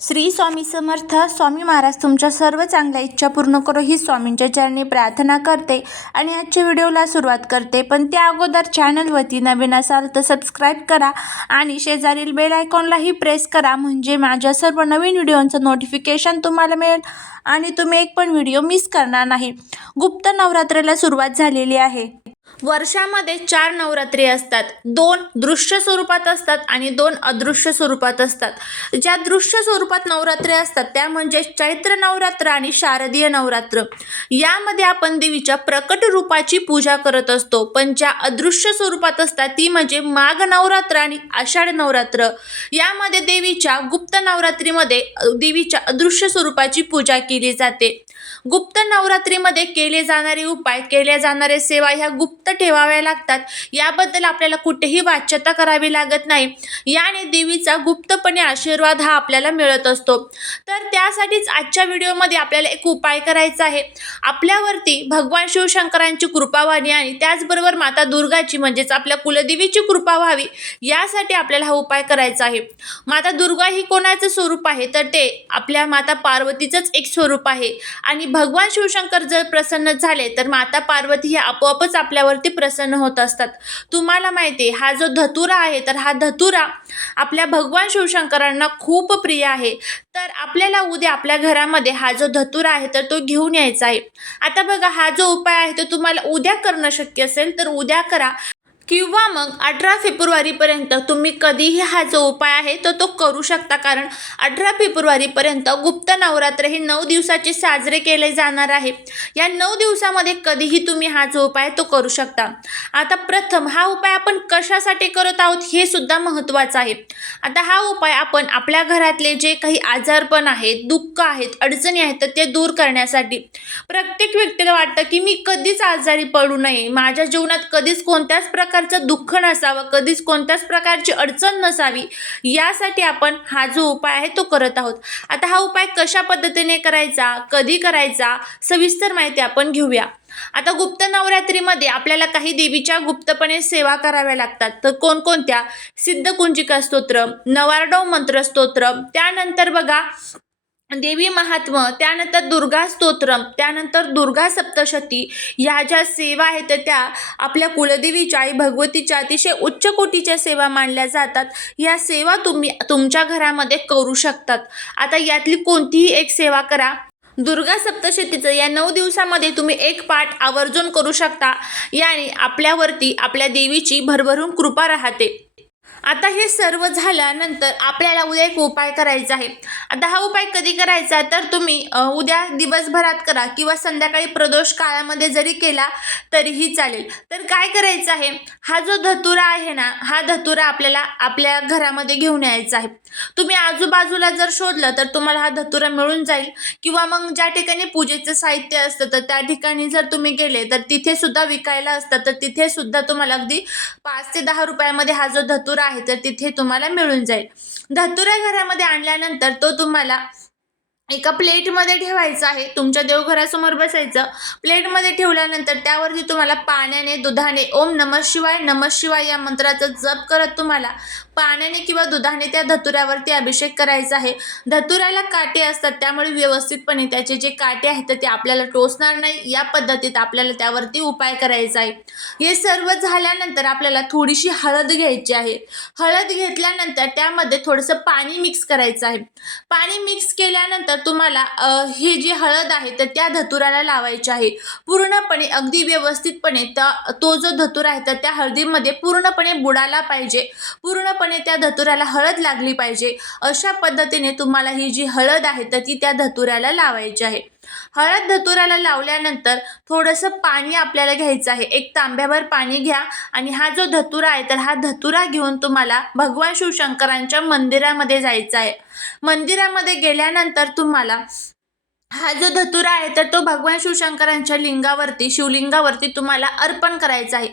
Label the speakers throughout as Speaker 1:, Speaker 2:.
Speaker 1: श्री स्वामी समर्थ स्वामी महाराज तुमच्या सर्व चांगल्या इच्छा पूर्ण करो ही स्वामींच्या चरणी प्रार्थना करते आणि आजच्या व्हिडिओला सुरुवात करते. पण त्या अगोदर चॅनलवरती नवीन असाल तर सबस्क्राईब करा आणि शेजारील बेल आयकॉनलाही प्रेस करा म्हणजे माझ्या सर्व नवीन व्हिडिओंचं नोटिफिकेशन तुम्हाला मिळेल आणि तुम्ही एक पण व्हिडिओ मिस करणार नाही. गुप्त नवरात्रीला सुरुवात झालेली आहे. वर्षामध्ये चार नवरात्री असतात. दोन दृश्य स्वरूपात असतात आणि दोन अदृश्य स्वरूपात असतात. ज्या दृश्य स्वरूपात नवरात्री असतात त्या म्हणजे चैत्र नवरात्र आणि शारदीय नवरात्र. यामध्ये आपण देवीच्या प्रकट रूपाची पूजा करत असतो. पण ज्या अदृश्य स्वरूपात असतात ती म्हणजे माघ नवरात्र आणि आषाढ नवरात्र. यामध्ये देवीच्या गुप्त नवरात्रीमध्ये देवीच्या अदृश्य स्वरूपाची पूजा केली जाते. गुप्त नवरात्रीमध्ये केले जाणारे उपाय केल्या जाणारे सेवा ह्या गुप्त ठेवाव्या लागतात. याबद्दल आपल्याला कुठेही वाच्यता करावी लागत नाही. याने देवीचा गुप्तपणे आशीर्वाद हा आपल्याला मिळत असतो. तर त्यासाठीच आजच्या व्हिडिओमध्ये आपल्याला एक उपाय करायचा आहे. आपल्यावरती भगवान शिवशंकरांची कृपा व्हावी आणि त्याचबरोबर माता दुर्गाची म्हणजेच आपल्या कुलदेवीची कृपा व्हावी यासाठी आपल्याला हा उपाय करायचा आहे. माता दुर्गा ही कोणाचं स्वरूप आहे? तर ते आपल्या माता पार्वतीचंच एक स्वरूप आहे. आणि भगवान शिवशंकर जर प्रसन्न झाले तर माता पार्वती ही आपोआपच आपल्यावर आपल्यावरती प्रसन्न होत असतात. तुम्हाला माहिती आहे हा जो धतुरा आहे तर हा धतुरा आपल्या भगवान शिवशंकरांना खूप प्रिय आहे. तर आपल्याला उद्या आपल्या घरामध्ये हा जो धतुरा आहे तर तो घेऊन यायचा आहे. आता बघा हा जो उपाय आहे तो तुम्हाला उद्या करणं शक्य असेल तर उद्या करा. किंवा मग अठरा फेब्रुवारीपर्यंत तुम्ही कधीही हा जो उपाय आहे तो तो करू शकता. कारण अठरा फेब्रुवारीपर्यंत गुप्त नवरात्र हे नऊ दिवसाचे साजरे केले जाणार आहे. या नऊ दिवसामध्ये कधीही तुम्ही हा जो उपाय तो करू शकता. आता प्रथम हा उपाय आपण कशासाठी करत आहोत हे सुद्धा महत्त्वाचं आहे. आता हा उपाय आपण आपल्या घरातले जे काही आजारपण आहेत दुःख आहेत अडचणी आहेत तर ते दूर करण्यासाठी. प्रत्येक व्यक्तीला वाटतं की मी कधीच आजारी पडू नये. माझ्या जीवनात कधीच कोणत्याच प्रकार प्रकारचं दुःख नसावं कधीच कोणत्याच प्रकारची अडचण नसावी यासाठी आपण हा जो उपाय आहे तो करत आहोत. आता हा उपाय कशा पद्धतीने करायचा कधी करायचा सविस्तर माहिती आपण घेऊया. आता गुप्त नवरात्रीमध्ये आपल्याला काही देवीच्या गुप्तपणे सेवा कराव्या लागतात. तर कोणकोणत्या? सिद्धकुंजिका स्तोत्र नवारडव मंत्र स्तोत्र त्यानंतर बघा देवी महात्म त्यानंतर दुर्गा स्तोत्रम त्यानंतर दुर्गा सप्तशती ह्या ज्या सेवा आहेत त्या आपल्या कुलदेवीच्या आई भगवतीच्या अतिशय उच्च कोटीच्या सेवा मानल्या जातात. या सेवा तुम्ही तुमच्या घरामध्ये करू शकतात. आता यातली कोणतीही एक सेवा करा. दुर्गा सप्तशतीचं या नऊ दिवसामध्ये तुम्ही एक पाठ आवर्जून करू शकता. याने आपल्यावरती आपल्या देवीची भरभरून कृपा राहते. आता हे सर्व झाल्यानंतर आपल्याला उद्या एक उपाय करायचा आहे. आता हा उपाय कधी करायचा तर तुम्ही उद्या दिवसभरात करा किंवा संध्याकाळी प्रदोष काळामध्ये जरी केला तरीही चालेल. तर काय करायचं आहे? हा जो धतुरा आहे ना हा धतुरा आपल्याला आपल्या घरामध्ये घेऊन यायचा आहे. तुम्ही आजूबाजूला जर शोधलं तर तुम्हाला हा धतुरा मिळून जाईल. किंवा मग ज्या ठिकाणी पूजेचं साहित्य असतं तर त्या ठिकाणी जर तुम्ही गेले तर तिथे सुद्धा विकायला असतं. तर तिथे सुद्धा तुम्हाला अगदी पाच ते दहा रुपयामध्ये हा जो धतुरा आहे तर तिथे तुम्हाला मिळून जाईल. धतुरा घरामध्ये आणल्यानंतर तो तुम्हाला एका प्लेटमध्ये ठेवायचं आहे. तुमच्या देवघरासमोर बसायचं. प्लेटमध्ये ठेवल्यानंतर त्यावरती तुम्हाला पाण्याने दुधाने ओम नम शिवाय नम शिवाय या मंत्राचा जप करत तुम्हाला पाण्याने किंवा दुधाने त्या धतुऱ्यावरती अभिषेक करायचा आहे. धतुऱ्याला काटे असतात त्यामुळे व्यवस्थितपणे त्याचे जे काटे आहेत तर ते आपल्याला टोचणार नाही. या पद्धतीत आपल्याला त्यावरती उपाय करायचा आहे. हे सर्व झाल्यानंतर आपल्याला थोडीशी हळद घ्यायची आहे. हळद घेतल्यानंतर त्यामध्ये थोडंसं पाणी मिक्स करायचं आहे. पाणी मिक्स केल्यानंतर तुम्हाला ही जी हळद आहे तर त्या धतुराला लावायची आहे. पूर्णपणे अगदी व्यवस्थितपणे त्या तो जो धतुरा आहे तर त्या हळदीमध्ये पूर्णपणे बुडाला पाहिजे. पूर्णपणे त्या धतुराला हळद लागली पाहिजे. अशा पद्धतीने तुम्हाला ही जी हळद आहे तर ती त्या धतुऱ्याला लावायची आहे. हळद धतुराला लावल्यानंतर थोडंसं पाणी आपल्याला घ्यायचं आहे. एक तांब्याभर पाणी घ्या आणि हा जो धतुरा आहे तर हा धतुरा घेऊन तुम्हाला भगवान शिवशंकरांच्या मंदिरामध्ये जायचं आहे. मंदिरामध्ये गेल्यानंतर तुम्हाला हा जो धतुरा आहे तर तो भगवान शिवशंकरांच्या लिंगावरती शिवलिंगावरती तुम्हाला अर्पण करायचा आहे.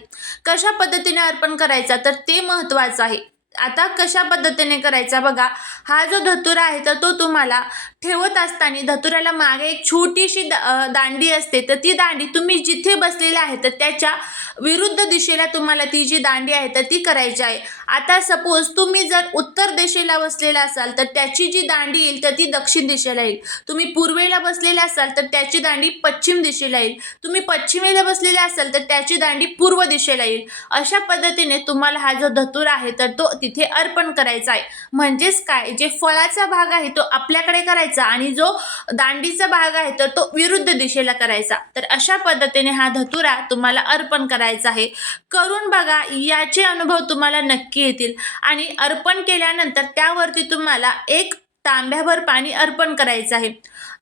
Speaker 1: कशा पद्धतीने अर्पण करायचा? तर ते महत्त्वाचं आहे. आता कशा पद्धतीने करायचा बघा. हा जो धतुरा आहे तर तो तुम्हाला ठेवत असताना धतुराला मागे एक छोटीशी दा दांडी असते. तर ती दांडी तुम्ही जिथे बसलेले आहे तर त्याच्या विरुद्ध दिशेला तुम्हाला ती जी दांडी आहे तर ती करायची आहे. आता सपोज तुम्ही जर उत्तर दिशेला बसलेला असाल तर त्याची जी दांडी येईल तर ती दक्षिण दिशेला येईल. तुम्ही पूर्वेला बसलेला असाल तर त्याची दांडी पश्चिम दिशेला येईल. तुम्ही पश्चिमेला बसलेले असाल तर त्याची दांडी पूर्व दिशेला येईल. अशा पद्धतीने तुम्हाला हा जो धतूर आहे तर तो तिथे अर्पण करायचा आहे. म्हणजेच काय? जे फळाचा भाग आहे तो आपल्याकडे करायचा आणि जो दांडीचा भाग आहे तर तो विरुद्ध दिशेला करायचा. तर अशा पद्धतीने हा धतुरा तुम्हाला अर्पण करायचा आहे. करून बघा याचे अनुभव तुम्हाला नक्की येतील. आणि अर्पण केल्यानंतर त्यावरती तुम्हाला एक तांब्याभर पाणी अर्पण करायचं आहे.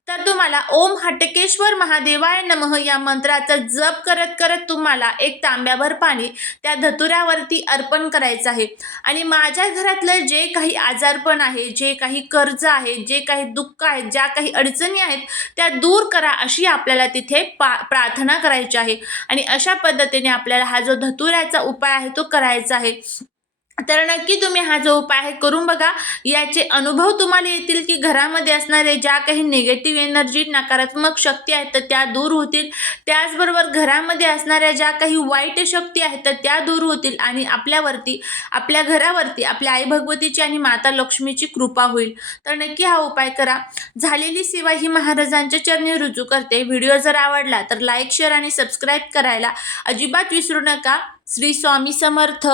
Speaker 1: तर तुम्हाला ओम हटकेश्वर महादेवाय नमः या मंत्राचा जप करत करत तुम्हाला एक तांब्याभर पाणी त्या धतुऱ्यावरती अर्पण करायचं आहे. आणि माझ्या घरातलं जे काही आजारपण आहे जे काही कर्ज आहे जे काही दुःख आहेत ज्या काही अडचणी आहेत त्या दूर करा अशी आपल्याला तिथे पा प्रार्थना करायची आहे. आणि अशा पद्धतीने आपल्याला हा जो धतुऱ्याचा उपाय आहे तो करायचा आहे. तर नक्की तुम्ही हा जो उपाय आहे करून बघा. याचे अनुभव तुम्हाला येतील की घरामध्ये असणारे ज्या काही निगेटिव्ह एनर्जी नकारात्मक शक्ती आहेत तर त्या दूर होतील. त्याचबरोबर घरामध्ये असणाऱ्या ज्या काही वाईट शक्ती आहेत तर त्या दूर होतील आणि आपल्यावरती आपल्या घरावरती आपल्या आई भगवतीची आणि माता लक्ष्मीची कृपा होईल. तर नक्की हा उपाय करा. झालेली सेवा ही महाराजांच्या चरणी रुजू करते. व्हिडिओ जर आवडला तर लाईक शेअर आणि सबस्क्राईब करायला अजिबात विसरू नका. श्री स्वामी समर्थ.